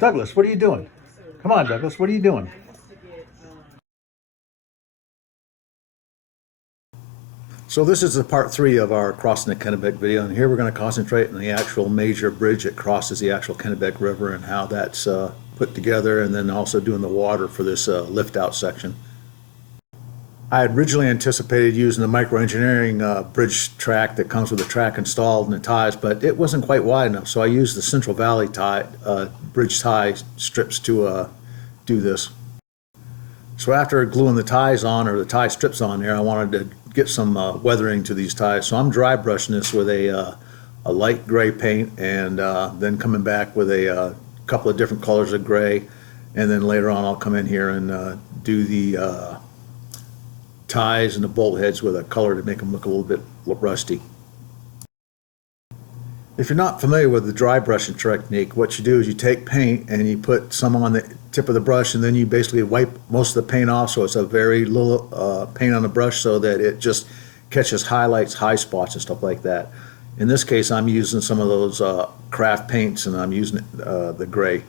Douglas, what are you doing? Come on, Douglas, what are you doing? So this is the part 3 of our crossing the Kennebec video, and here we're going to concentrate on the actual major bridge that crosses the actual Kennebec River and how that's put together, and then also doing the water for this lift out section. I had originally anticipated using the micro-engineering bridge track that comes with the track installed and the ties, but it wasn't quite wide enough, so I used the Central Valley bridge tie strips to do this. So after gluing the ties on, or the tie strips on there, I wanted to get some weathering to these ties. So I'm dry brushing this with a light gray paint, and then coming back with a couple of different colors of gray. And then later on I'll come in here and do the ties and the bolt heads with a color to make them look a little bit rusty. If you're not familiar with the dry brushing technique, what you do is you take paint and you put some on the tip of the brush, and then you basically wipe most of the paint off, so it's a very little paint on the brush so that it just catches highlights, high spots and stuff like that. In this case, I'm using some of those craft paints, and I'm using the gray.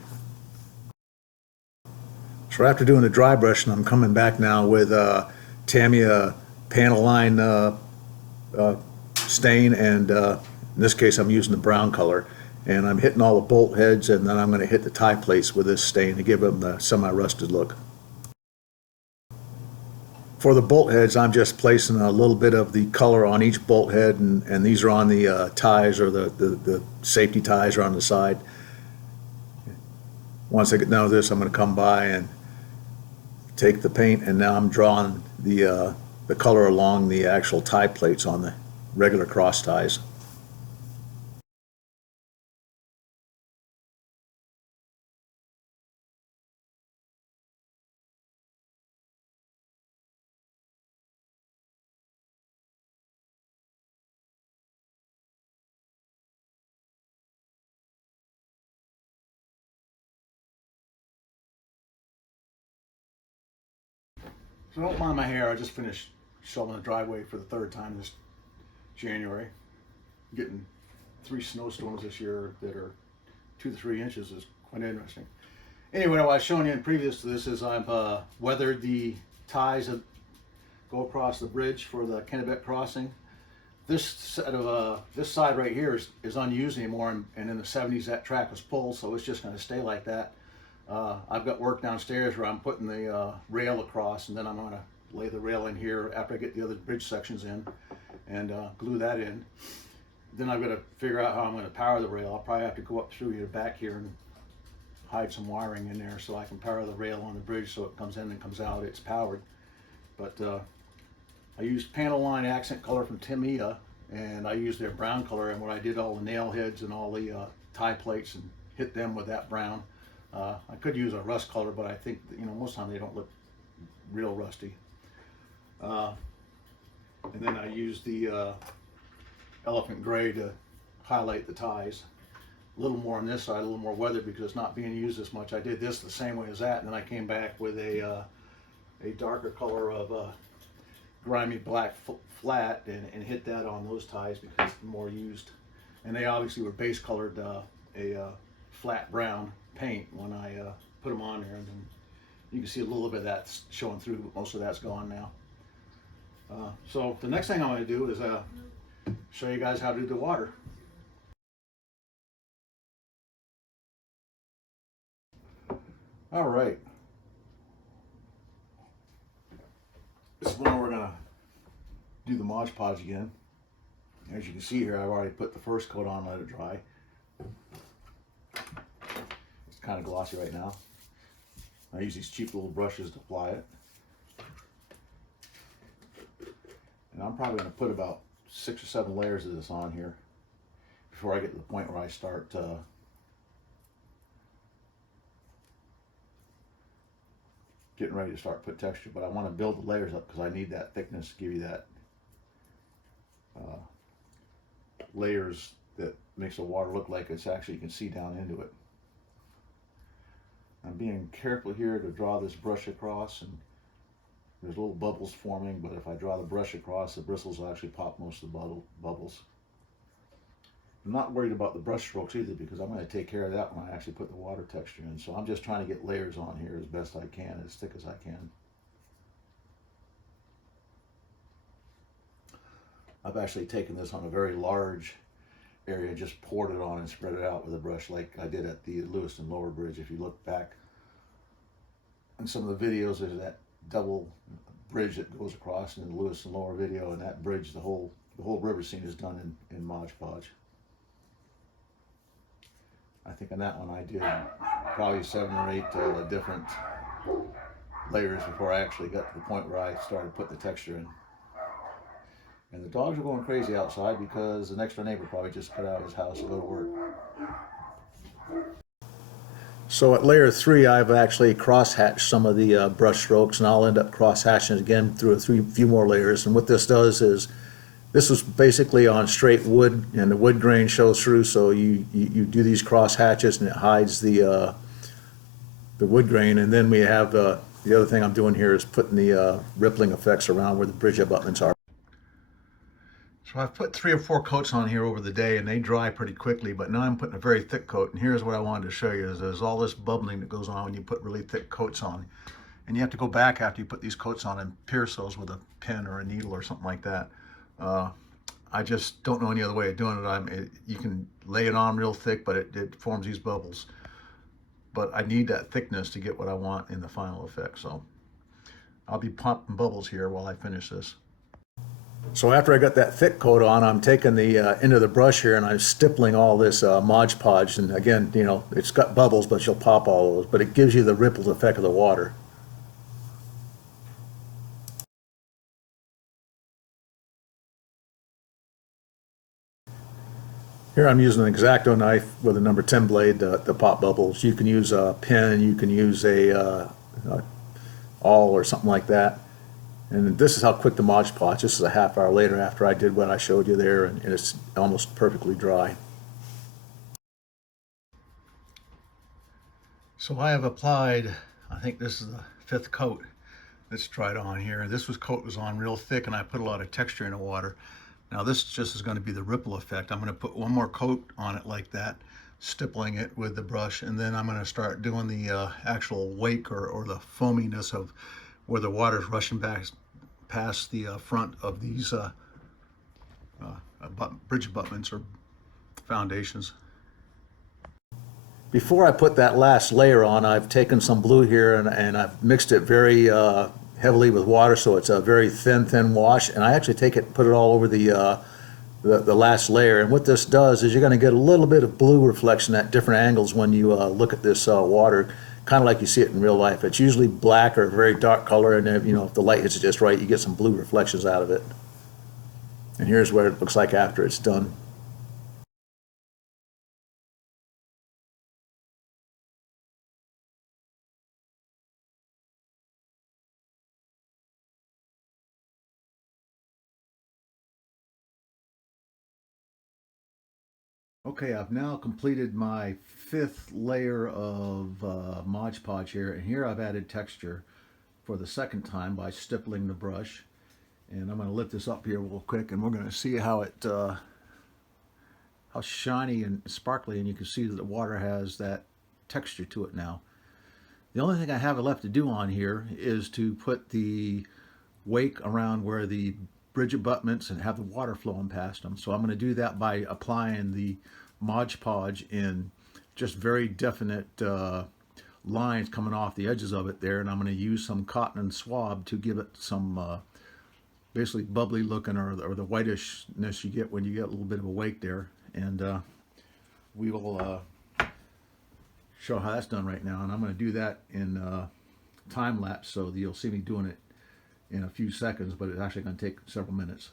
So after doing the dry brushing, I'm coming back now with Tamiya panel line stain, and in this case I'm using the brown color, and I'm hitting all the bolt heads, and then I'm going to hit the tie plates with this stain to give them the semi-rusted look. For the bolt heads, I'm just placing a little bit of the color on each bolt head, and these are on the ties, or the safety ties are on the side. Once I get done with this, I'm going to come by and take the paint, and now I'm drawing the color along the actual tie plates on the regular cross ties. So don't mind my hair, I just finished shoveling the driveway for the 3rd time this January. Getting 3 snowstorms this year that are 2 to 3 inches is quite interesting. Anyway, what I was showing you in previous to this is I've weathered the ties that go across the bridge for the Kennebec crossing. This side right here is unused anymore, and in the 70s that track was pulled, so it's just going to stay like that. I've got work downstairs where I'm putting the rail across, and then I'm going to lay the rail in here after I get the other bridge sections in, and glue that in. Then I've got to figure out how I'm going to power the rail. I'll probably have to go up through here back here and hide some wiring in there so I can power the rail on the bridge, so it comes in and comes out, it's powered. But I used panel line accent color from Tamiya, and I used their brown color, and when I did all the nail heads and all the tie plates and hit them with that brown. I could use a rust color, but I think that, most of the time they don't look real rusty. And then I used the elephant gray to highlight the ties. A little more on this side, a little more weathered because it's not being used as much. I did this the same way as that, and then I came back with a darker color of grimy black flat and hit that on those ties because it's more used. And they obviously were base colored a flat brown paint when I put them on there, and then you can see a little bit of that showing through, but most of that's gone now. So the next thing I'm going to do is show you guys how to do the water. All right, this is when we're going to do the Mod Podge again. As you can see here, I've already put the first coat on, let it dry. Kind of glossy right now. I use these cheap little brushes to apply it. And I'm probably going to put about 6 or 7 layers of this on here before I get to the point where I start getting ready to start put texture. But I want to build the layers up because I need that thickness to give you that layers that makes the water look like it's actually, you can see down into it. I'm being careful here to draw this brush across, and there's little bubbles forming, but if I draw the brush across, the bristles will actually pop most of the bubbles. I'm not worried about the brush strokes either because I'm going to take care of that when I actually put the water texture in. So I'm just trying to get layers on here as best I can, as thick as I can. I've actually taken this on a very large area, just poured it on and spread it out with a brush like I did at the Lewiston Lower Bridge. If you look back in some of the videos, there's that double bridge that goes across in the Lewiston Lower video, and that bridge, the whole river scene is done in Mod Podge. I think on that one I did probably 7 or 8 different layers before I actually got to the point where I started putting the texture in. And the dogs are going crazy outside because the next door neighbor probably just got out of his house to go to work. So at layer 3, I've actually cross-hatched some of the brush strokes, and I'll end up cross-hatching it again through few more layers. And what this does is, this was basically on straight wood, and the wood grain shows through, so you do these cross hatches, and it hides the wood grain. And then we have the other thing I'm doing here is putting the rippling effects around where the bridge abutments are. So I've put 3 or 4 coats on here over the day, and they dry pretty quickly, but now I'm putting a very thick coat. And here's what I wanted to show you is there's all this bubbling that goes on when you put really thick coats on. And you have to go back after you put these coats on and pierce those with a pen or a needle or something like that. I just don't know any other way of doing it. You can lay it on real thick, but it forms these bubbles. But I need that thickness to get what I want in the final effect. So I'll be popping bubbles here while I finish this. So after I got that thick coat on, I'm taking the end of the brush here and I'm stippling all this Mod Podge. And again, you know, it's got bubbles, but you'll pop all those. But it gives you the rippled effect of the water. Here I'm using an X-Acto knife with a number 10 blade to pop bubbles. You can use a pen, you can use a awl or something like that. And this is how quick the Mod Podge. This is a half hour later after I did what I showed you there, and it's almost perfectly dry. So I have applied, I think this is the 5th coat that's dried on here. This coat was on real thick, and I put a lot of texture in the water. Now this just is going to be the ripple effect. I'm going to put one more coat on it like that, stippling it with the brush, and then I'm going to start doing the actual wake or the foaminess of where the water's rushing back past the front of these bridge abutments or foundations. Before I put that last layer on, I've taken some blue here and I've mixed it very heavily with water, so it's a very thin wash. And I actually take it and put it all over the last layer. And what this does is you're going to get a little bit of blue reflection at different angles when you look at this water, kind of like you see it in real life. It's usually black or a very dark color, and then, you know, if the light hits it just right, you get some blue reflections out of it. And here's what it looks like after it's done. Okay, I've now completed my 5th layer of Mod Podge here, and here I've added texture for the 2nd time by stippling the brush. And I'm going to lift this up here real quick, and we're going to see how it how shiny and sparkly, and you can see that the water has that texture to it now. The only thing I have left to do on here is to put the wake around where the bridge abutments and have the water flowing past them. So I'm going to do that by applying the Mod Podge in just very definite lines coming off the edges of it there, and I'm going to use some cotton and swab to give it some basically bubbly looking or the whitishness you get when you get a little bit of a wake there. And we will show how that's done right now, and I'm going to do that in time lapse, so you'll see me doing it in a few seconds, but it's actually going to take several minutes.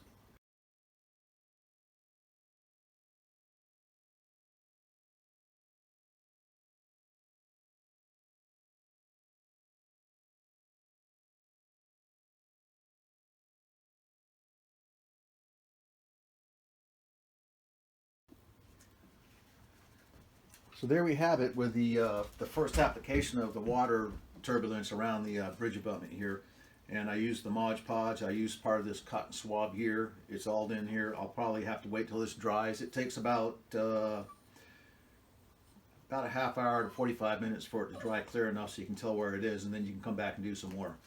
So there we have it with the first application of the water turbulence around the bridge abutment here. And I used the Mod Podge. I used part of this cotton swab here. It's all in here. I'll probably have to wait till this dries. It takes about a half hour to 45 minutes for it to dry clear enough so you can tell where it is, and then you can come back and do some more.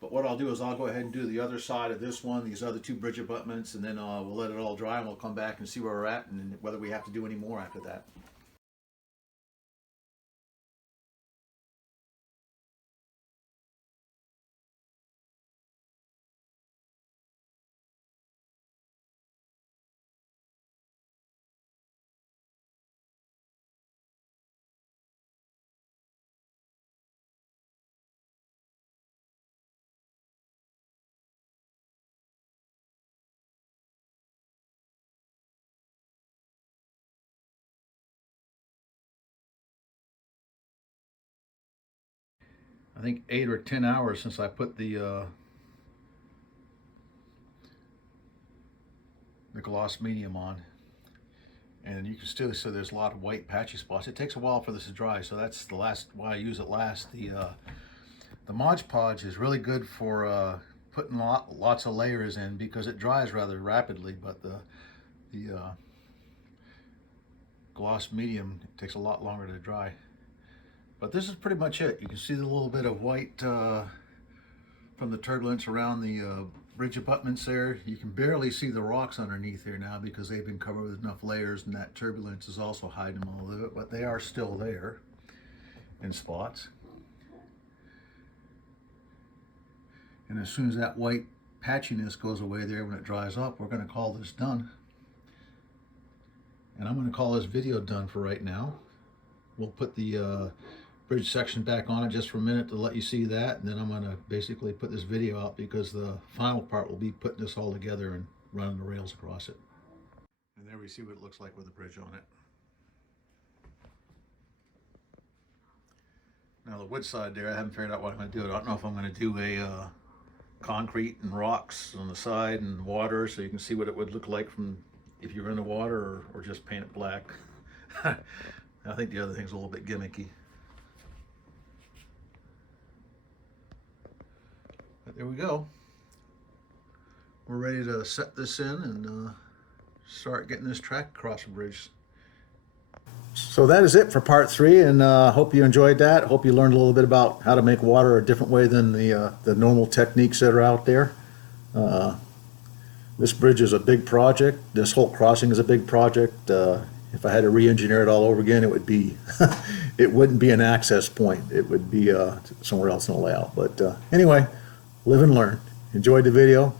But what I'll do is I'll go ahead and do the other side of this one, these other two bridge abutments, and then we'll let it all dry, and we'll come back and see where we're at and whether we have to do any more after that. I think 8 or 10 hours since I put the gloss medium on, and you can still see there's a lot of white patchy spots. It takes a while for this to dry, so that's the last why I use it last. The Mod Podge is really good for putting lots of layers in because it dries rather rapidly, but the gloss medium takes a lot longer to dry. But this is pretty much it. You can see the little bit of white from the turbulence around the bridge abutments there. You can barely see the rocks underneath here now because they've been covered with enough layers, and that turbulence is also hiding them a little bit, but they are still there in spots. And as soon as that white patchiness goes away there when it dries up, we're going to call this done. And I'm going to call this video done for right now. We'll put the bridge section back on it just for a minute to let you see that, and then I'm going to basically put this video out because the final part will be putting this all together and running the rails across it. And there we see what it looks like with the bridge on it. Now the wood side there, I haven't figured out what I'm going to do. I don't know if I'm going to do a concrete and rocks on the side and water so you can see what it would look like from if you're in the water, or just paint it black. I think the other thing's a little bit gimmicky. But there we go. We're ready to set this in and start getting this track across the bridge. So that is it for part 3, and hope you enjoyed that. Hope you learned a little bit about how to make water a different way than the normal techniques that are out there. This bridge is a big project. This whole crossing is a big project. If I had to re-engineer it all over again, it would be it wouldn't be an access point. It would be somewhere else in the layout. But anyway, live and learn. Enjoyed the video.